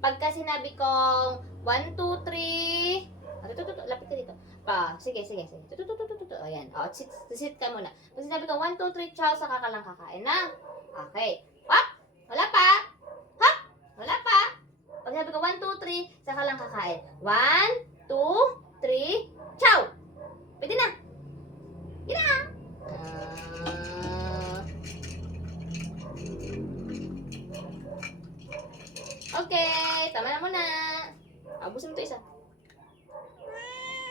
Pagka sinabi kong 1, 2, 3, lapit ka dito. Sige. Ayan. Sit ka muna. Pag sinabi ko 1, 2, 3, chow, saka ka lang kakain na. Okay. Hop! Wala pa. Hop! Wala pa. Pag sinabi ko 1, 2, 3, saka lang kakain. 1, 2, 3, chow! Pwede na. Gina! Okay, tama na muna. Abusin mo ito isa.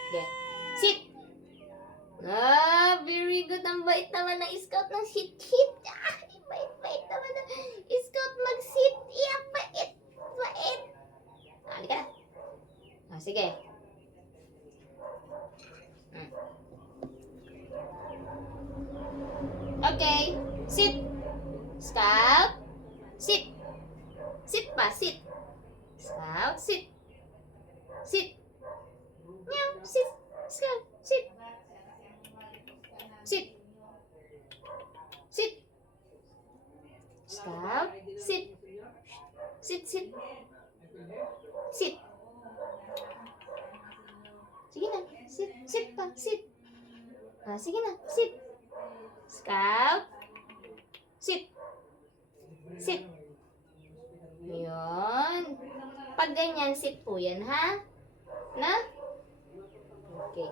Okay. Sit! Very good. Ang bait naman ng scout ng sit-hit. Bait naman ng scout mag-sit. Bait. Halika na. Sige. Okay. Sit. Scout. Sit. Sit pa. Sit. Scout. Sit. Sit. Meow. Sit. Scout. Sit. Sit. Sit. Scout. Sit. Sit. Sit. Sige na. Sit. Sit pa. Sit. Sige na. Sit. Scout. Sit. Sit. Yun. Pag ganyan, sit po yan, ha? Na? Okay.